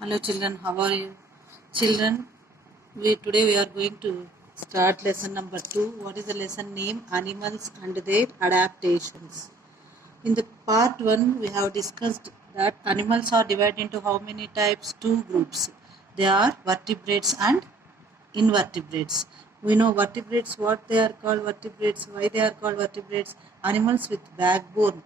Hello children, how are you? Children, today we are going to start lesson number 2. What is the lesson name? Animals and their adaptations. In the part 1 we have discussed that animals are divided into how many types? Two groups. They are vertebrates and invertebrates. We know vertebrates, what they are called vertebrates, why they are called vertebrates. Animals with backbone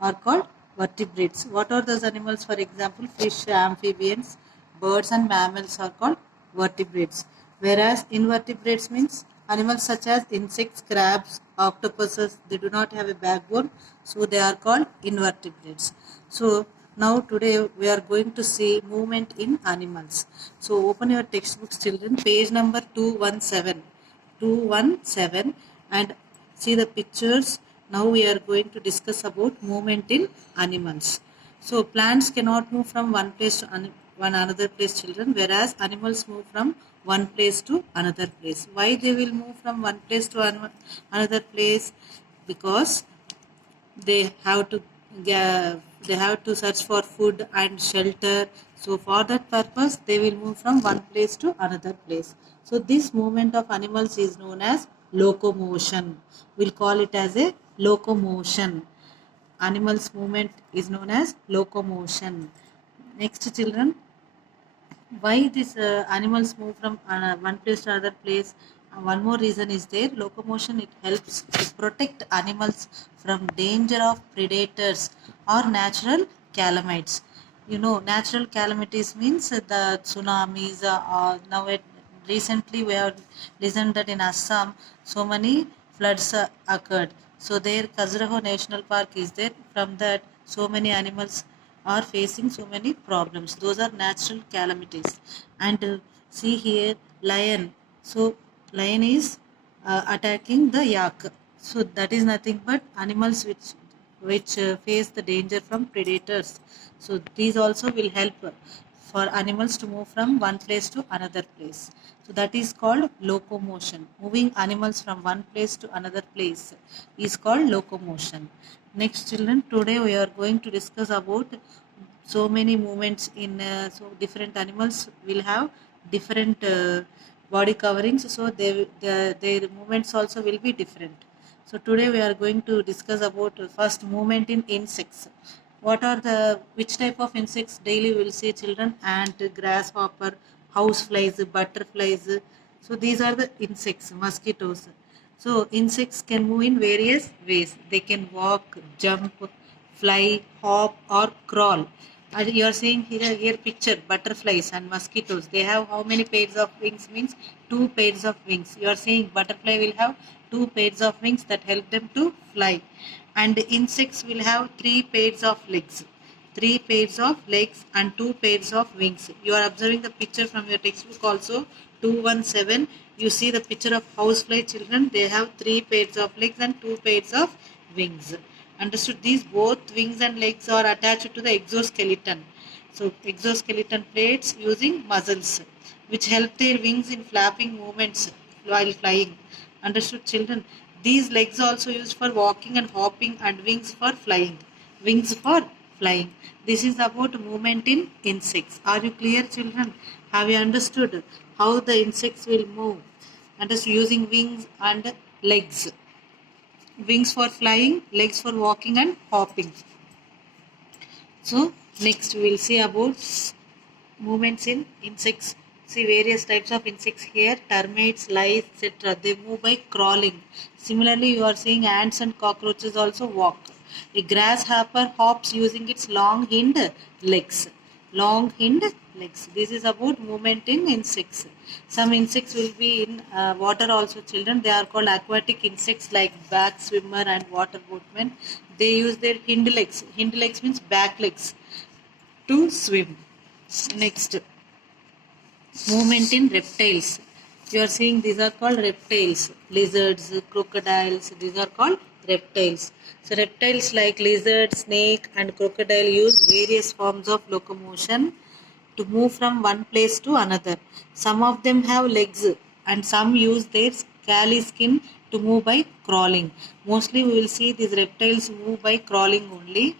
are called vertebrates. What are those animals? For example, fish, amphibians, birds and mammals are called vertebrates. Whereas invertebrates means animals such as insects, crabs, octopuses, they do not have a backbone, so they are called invertebrates. So now today we are going to see movement in animals. So open your textbooks children, page number 217 and see the pictures. Now we are going to discuss about movement in animals. So plants cannot move from one place to one another place children, whereas animals move from one place to another place. Why they will move from one place to another place? Because they have to they have to search for food and shelter, so for that purpose they will move from one place to another place. So this movement of animals is known as locomotion. We'll call it as a locomotion. Animals movement is known as locomotion. Next children, why these animals move from one place to another place. One more reason is there, locomotion. It helps to protect animals from danger of predators or natural calamities. You know, natural calamities means the tsunamis. Now recently we have listened that in Assam so many floods occurred, so there Khajuraho National Park is there. From that, so many animals are facing so many problems. Those are natural calamities. And see here, lion. So lion is attacking the yak. So that is nothing but animals which face the danger from predators. So these also will help for animals to move from one place to another place. So that is called locomotion. Moving animals from one place to another place is called locomotion. Next children, today we are going to discuss about so many movements in so different animals will have different body coverings, so their movements also will be different. So today we are going to discuss about first movement in insects. What are the which type of insects daily we will see children? Ant, grasshopper, house flies, butterflies. So these are the insects. Mosquitoes. So insects can move in various ways. They can walk, jump, fly, hop or crawl. And you are seeing here picture butterflies and mosquitoes. They have how many pairs of wings? Means two pairs of wings. You are seeing butterfly will have two pairs of wings that help them to fly, and insects will have three pairs of legs. Three pairs of legs and two pairs of wings. You are observing the picture from your textbook also 217. You see the picture of housefly children. They have three pairs of legs and two pairs of wings. Understood? These both wings and legs are attached to the exoskeleton. So exoskeleton plates using muscles which help their wings in flapping movements while flying. Understood children? These legs are also used for walking and hopping, and wings for flying. Wings for flying. This is about movement in insects. Are you clear children? Have you understood how the insects will move? Understood? Using wings and legs. Wings for flying, legs for walking and hopping. So next we will see about movements in insects. See various types of insects here, termites, lice, etc. They move by crawling. Similarly, you are seeing ants and cockroaches also walk. A grasshopper hops using its long hind legs. Long hind legs. This is about movement in insects. Some insects will be in water also children. They are called aquatic insects like back swimmer and water boatmen. They use their hind legs. Hind legs means back legs to swim. Next, movement in reptiles. You are seeing these are called reptiles. Lizards, crocodiles, these are called reptiles. So reptiles like lizard, snake and crocodile use various forms of locomotion to move from one place to another. Some of them have legs and some use their scaly skin to move by crawling. Mostly we will see these reptiles move by crawling only.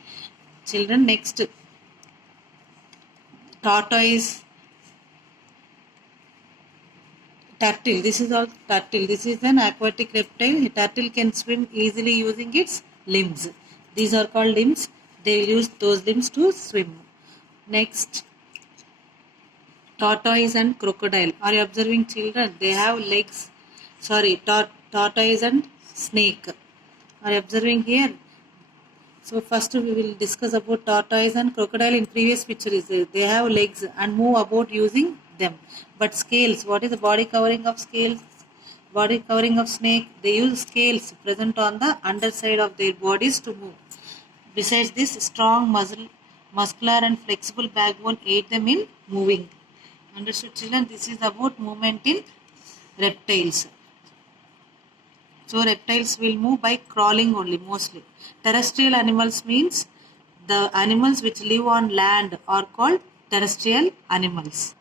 Children, next, tortoise, turtle. This is all turtle. This is an aquatic reptile. A turtle can swim easily using its limbs. These are called limbs. They will use those limbs to swim. Next, tortoise and crocodile. Are you observing, children? They have legs. Sorry, tortoise and snake. Are you observing here? So first we will discuss about tortoise and crocodile. In previous picture is there. They have legs and move about using them. But scales, what is the body covering of scales? Body covering of snake, they use scales present on the underside of their bodies to move. Besides this, strong muscular and flexible backbone aid them in moving. Understood, children? This is about movement in reptiles. So reptiles will move by crawling only mostly. Terrestrial animals means the animals which live on land are called terrestrial animals.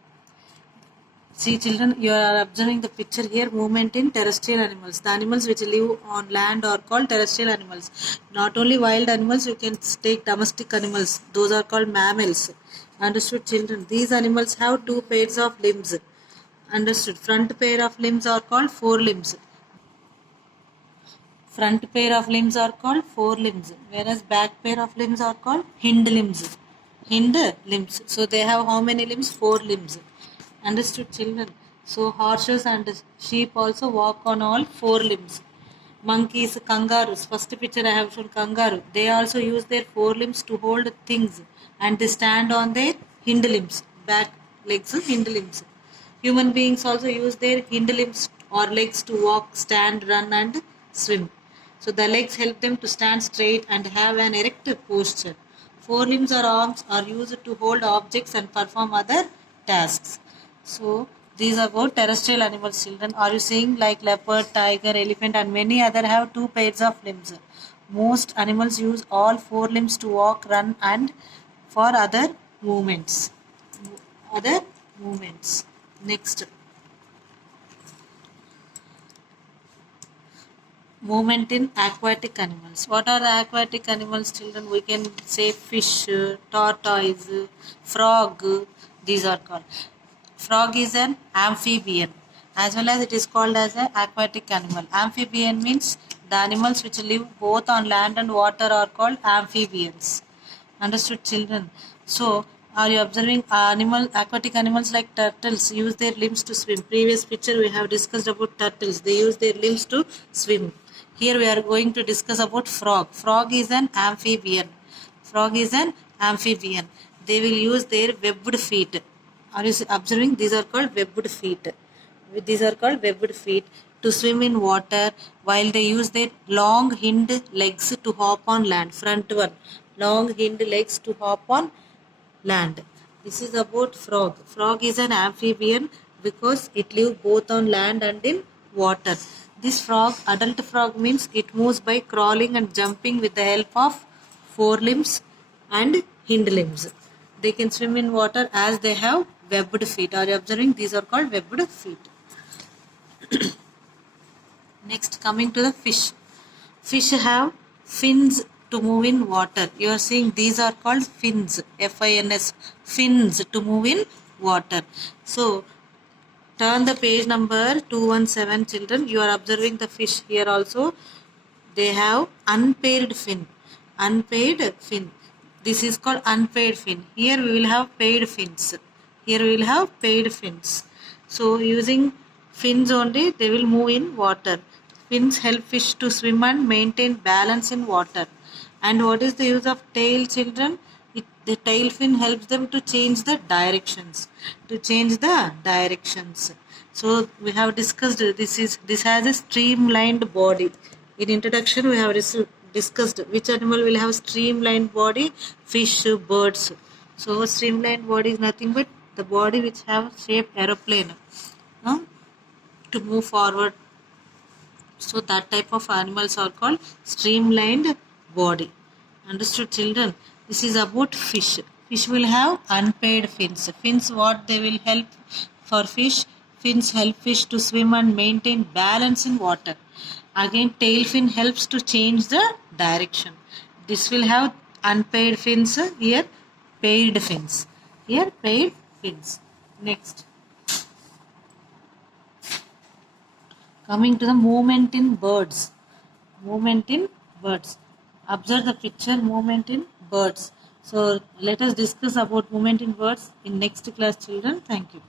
See, children, you are observing the picture here, movement in terrestrial animals. The animals which live on land are called terrestrial animals. Not only wild animals, you can take domestic animals. Those are called mammals. Understood, children? These animals have two pairs of limbs. Understood? Front pair of limbs are called forelimbs. Front pair of limbs are called forelimbs, whereas back pair of limbs are called hind limbs. Hind limbs. So they have how many limbs? 4 limbs. Understood, children? So horses and sheep also walk on all 4 limbs. Monkeys, kangaroos. First picture I have shown kangaroo. They also use their 4 limbs to hold things and they stand on their hind limbs. Back legs, hind limbs. Human beings also use their hind limbs or legs to walk, stand, run and swim. So the legs help them to stand straight and have an erect posture. 4 limbs or arms are used to hold objects and perform other tasks. So these are about terrestrial animals, children. Are you seeing like leopard, tiger, elephant and many other have 2 pairs of limbs. Most animals use all 4 limbs to walk, run and for other movements. Next. Movement in aquatic animals. What are the aquatic animals, children? We can say fish, tortoise, frog. These are called. Frog is an amphibian as well as it is called as an aquatic animal. Amphibian means the animals which live both on land and water are called amphibians. Understood, children? So are you observing aquatic animals like turtles use their limbs to swim? Previous picture we have discussed about turtles. They use their limbs to swim. Here we are going to discuss about frog. Frog is an amphibian. They will use their webbed feet. Are you observing? These are called webbed feet. To swim in water while they use their long hind legs to hop on land. Front one. Long hind legs to hop on land. This is about frog. Frog is an amphibian because it lives both on land and in water. This frog, adult frog means it moves by crawling and jumping with the help of 4 limbs and hind limbs. They can swim in water as they have webbed feet. Are you observing? These are called webbed feet. Next, coming to the fish. Fish have fins to move in water. You are seeing these are called fins. F-I-N-S. Fins to move in water. So, turn the page number 217, children. You are observing the fish here also. They have unpaired fin. This is called unpaired fin. Here we will have paired fins. So using fins only, they will move in water. Fins help fish to swim and maintain balance in water. And what is the use of tail, children? The tail fin helps them to change the directions. So we have discussed this has a streamlined body. In introduction we have discussed which animal will have streamlined body. Fish, birds. So streamlined body is nothing but the body which have shape aeroplane to move forward. So that type of animals are called streamlined body. Understood, children? This is about fish. Fish will have unpaired fins. Fins, what they will help for fish? Fins help fish to swim and maintain balance in water. Again, tail fin helps to change the direction. This will have unpaired fins, here paired fins. Here paired kids. Next. Coming to the movement in birds. Movement in birds. Observe the picture movement in birds. So let us discuss about movement in birds in next class, children. Thank you.